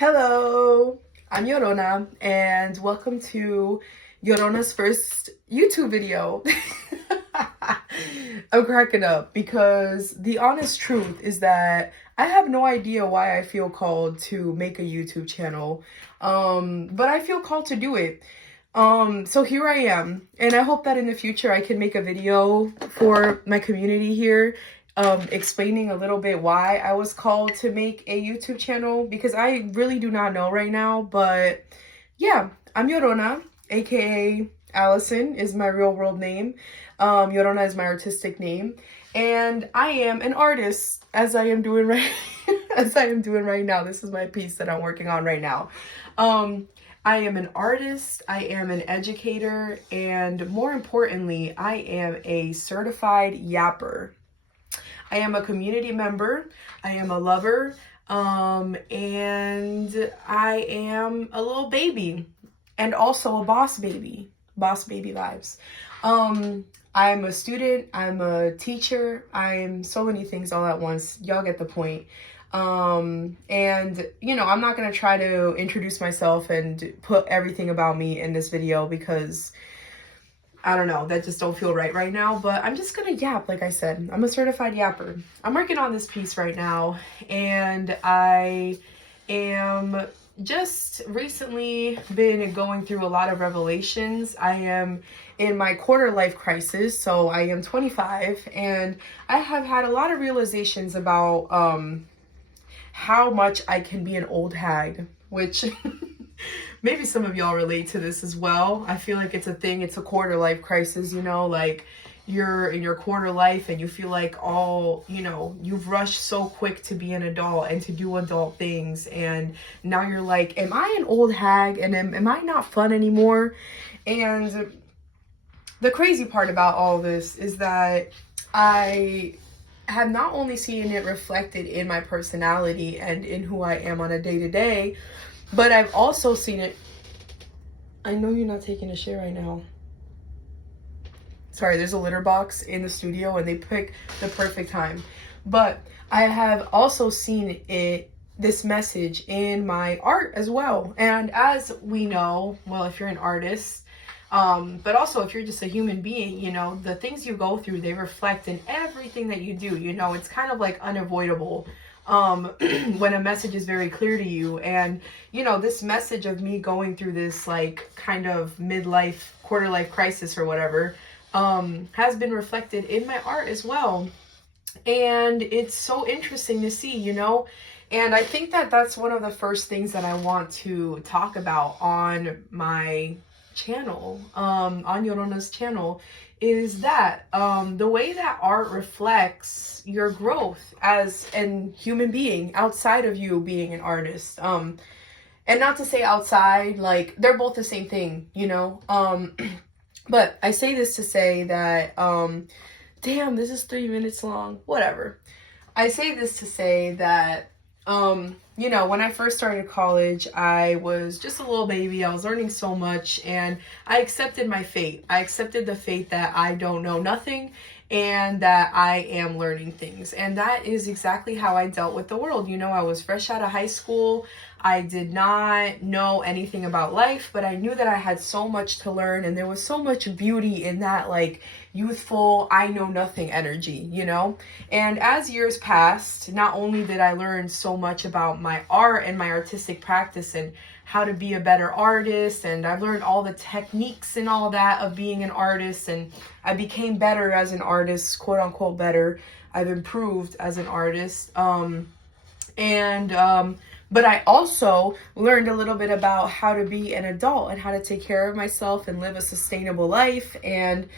Hello, I'm Llorona, and welcome to Llorona's first YouTube video. I'm cracking up because the honest truth is that I have no idea why I feel called to make a YouTube channel, but I feel called to do it. So here I am, and I hope that in the future I can make a video for my community here, explaining a little bit why I was called to make a YouTube channel, because I really do not know right now. But yeah, I'm Llorona, aka Allison is my real world name. Llorona is my artistic name, and I am an artist, as I am doing right as I am doing right now. This is my piece that I'm working on right now. I am an artist, I am an educator, and more importantly, I am a certified yapper. I am a community member, I am a lover, and I am a little baby, and also a boss baby vibes. I'm a student, I'm a teacher, I'm so many things all at once. Y'all get the point. And you know, I'm not gonna try to introduce myself and put everything about me in this video because I don't know, that just don't feel right now. But I'm just gonna yap. Like I said, I'm a certified yapper. I'm working on this piece right now, and I am just recently been going through a lot of revelations. I am in my quarter life crisis, so I am 25, and I have had a lot of realizations about how much I can be an old hag, which maybe some of y'all relate to this as well. I feel like it's a thing. It's a quarter life crisis, you know, like you're in your quarter life and you feel like you've rushed so quick to be an adult and to do adult things. And now you're like, am I an old hag? And am I not fun anymore? And the crazy part about all this is that I have not only seen it reflected in my personality and in who I am on a day-to-day, but I've also seen it. I know you're not taking a shit right now. Sorry, there's a litter box in the studio and they pick the perfect time. But I have also seen this message in my art as well. And as we know, well, if you're an artist, but also if you're just a human being, you know, the things you go through, they reflect in everything that you do. You know, it's kind of like unavoidable when a message is very clear to you. And, you know, this message of me going through this like kind of midlife, quarter life crisis or whatever, has been reflected in my art as well. And it's so interesting to see, you know. And I think that that's one of the first things that I want to talk about on my channel, on Llorona's channel, is that the way that art reflects your growth as a human being outside of you being an artist. And not to say outside, like they're both the same thing, you know. But I say this to say that damn, this is 3 minutes long, whatever. I say this to say that you know, when I first started college, I was just a little baby. I was learning so much, and I accepted my fate. I accepted the fate that I don't know nothing and that I am learning things. And that is exactly how I dealt with the world. You know, I was fresh out of high school. I did not know anything about life, but I knew that I had so much to learn, and there was so much beauty in that, like, youthful, I know nothing energy, you know? And as years passed, not only did I learn so much about my art and my artistic practice and how to be a better artist, and I learned all the techniques and all that of being an artist, and I became better as an artist, quote unquote better. I've improved as an artist. But I also learned a little bit about how to be an adult and how to take care of myself and live a sustainable life. And,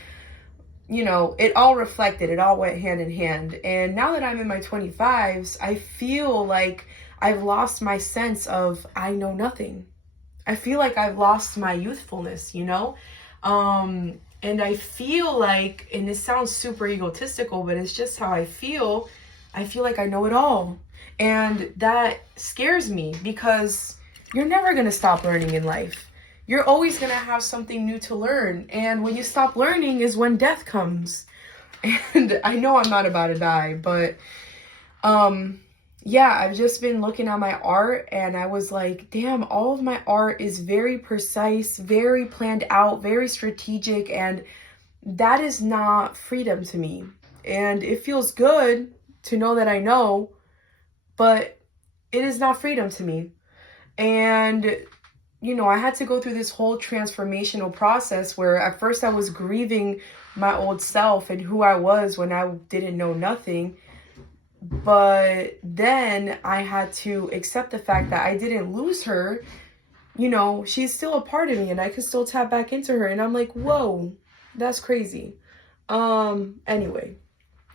you know, it all reflected, it all went hand in hand. And now that I'm in my 25s, I feel like I've lost my sense of I know nothing. I feel like I've lost my youthfulness, you know? And I feel like, and this sounds super egotistical, but it's just how I feel like I know it all. And that scares me because you're never going to stop learning in life. You're always going to have something new to learn. And when you stop learning is when death comes. And I know I'm not about to die, but yeah, I've just been looking at my art and I was like, damn, all of my art is very precise, very planned out, very strategic, and that is not freedom to me. And it feels good to know that I know, but it is not freedom to me. And I had to go through this whole transformational process where at first I was grieving my old self and who I was when I didn't know nothing. But then I had to accept the fact that I didn't lose her. She's still a part of me and I can still tap back into her. And I'm like, whoa, that's crazy. Anyway,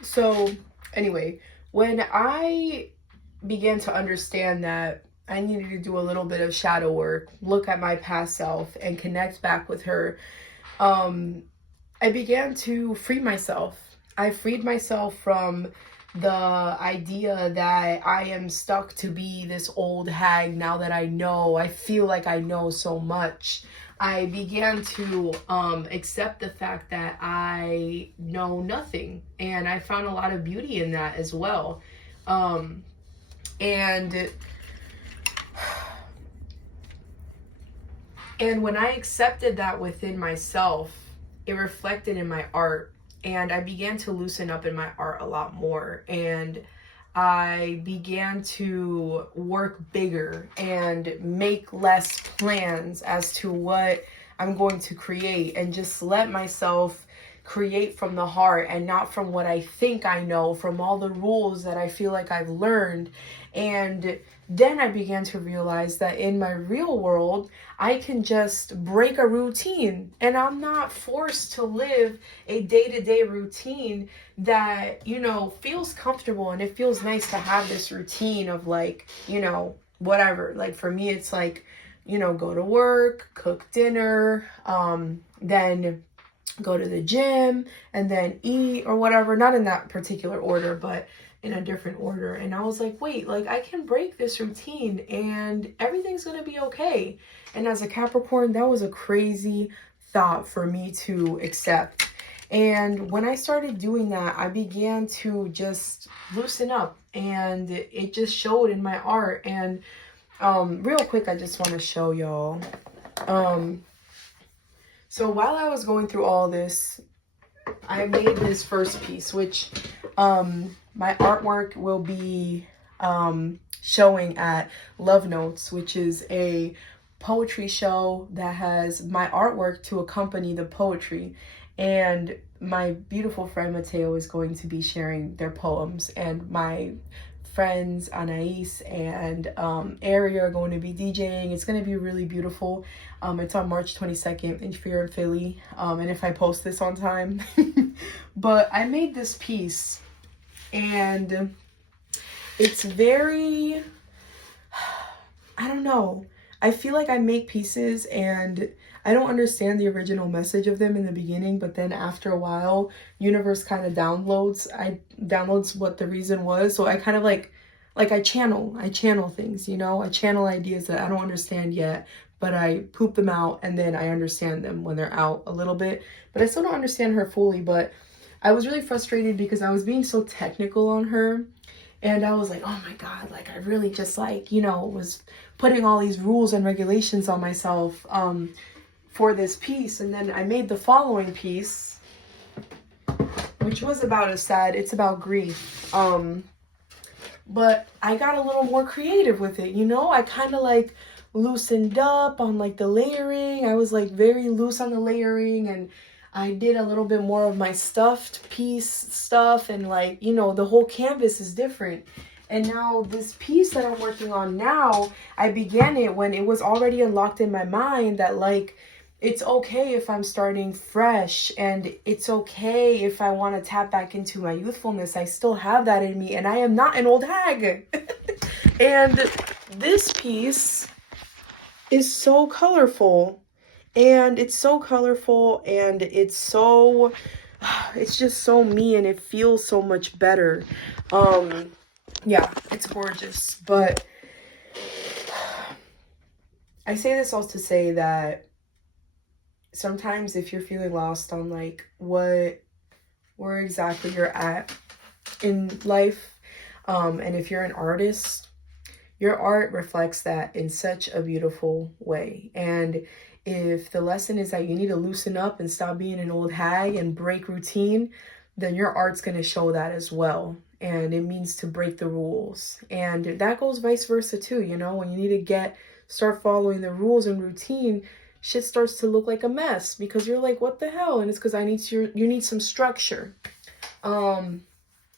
so anyway, when I began to understand that I needed to do a little bit of shadow work, look at my past self and connect back with her, I began to free myself. I freed myself from the idea that I am stuck to be this old hag now that I feel like I know so much. I began to accept the fact that I know nothing, and I found a lot of beauty in that as well. And when I accepted that within myself, it reflected in my art, and I began to loosen up in my art a lot more, and I began to work bigger and make less plans as to what I'm going to create, and just let myself create from the heart and not from what I think I know, from all the rules that I feel like I've learned. And then I began to realize that in my real world, I can just break a routine, and I'm not forced to live a day-to-day routine that, feels comfortable, and it feels nice to have this routine of like, whatever. Like for me, it's like, go to work, cook dinner, then go to the gym and then eat or whatever. Not in that particular order, but in a different order. And I was like, wait, like I can break this routine and everything's gonna be okay. And as a Capricorn, that was a crazy thought for me to accept. And when I started doing that, I began to just loosen up, and it just showed in my art. And real quick, I just want to show y'all. So while I was going through all this, I made this first piece, which my artwork will be showing at Love Notes, which is a poetry show that has my artwork to accompany the poetry. And my beautiful friend Mateo is going to be sharing their poems, and my friends Anais and Ari are going to be DJing. It's going to be really beautiful. It's on March 22nd if you're in Philly, and if I post this on time. But I made this piece, and it's very, I don't know. I feel like I make pieces and I don't understand the original message of them in the beginning, but then after a while, universe kind of downloads what the reason was. So I kind of like I channel things, I channel ideas that I don't understand yet, but I poop them out and then I understand them when they're out a little bit, but I still don't understand her fully. But I was really frustrated because I was being so technical on her. And I was like, oh my God, like I really just like, was putting all these rules and regulations on myself for this piece. And then I made the following piece, which was it's about grief. But I got a little more creative with it, I kind of like loosened up on like the layering. I was like very loose on the layering, and I did a little bit more of my stuffed piece stuff, and like, the whole canvas is different. And now this piece that I'm working on now, I began it when it was already unlocked in my mind that like, it's okay if I'm starting fresh, and it's okay if I want to tap back into my youthfulness. I still have that in me, and I am not an old hag. And this piece is so colorful. And it's so colorful, and it's just so me, and it feels so much better. Yeah, it's gorgeous. But I say this all to say that sometimes if you're feeling lost on like where exactly you're at in life, And if you're an artist, your art reflects that in such a beautiful way. And if the lesson is that you need to loosen up and stop being an old hag and break routine, then your art's going to show that as well. And it means to break the rules. And that goes vice versa too, you know, when you need to start following the rules and routine, shit starts to look like a mess because you're like, what the hell? And it's because you need some structure.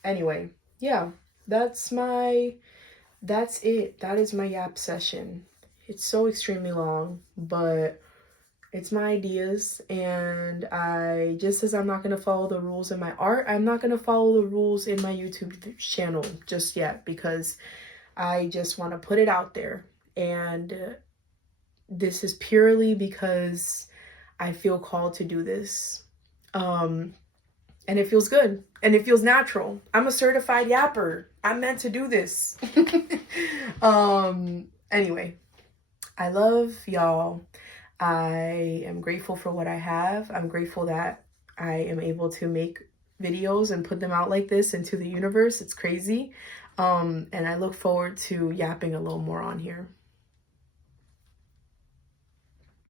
Anyway, yeah, that's it. That is my yap session. It's so extremely long, but it's my ideas, and just as I'm not going to follow the rules in my art, I'm not going to follow the rules in my YouTube channel just yet, because I just want to put it out there. And this is purely because I feel called to do this. And it feels good, and it feels natural. I'm a certified yapper. I'm meant to do this. Anyway, I love y'all. I am grateful for what I have. I'm grateful that I am able to make videos and put them out like this into the universe. It's crazy. And I look forward to yapping a little more on here.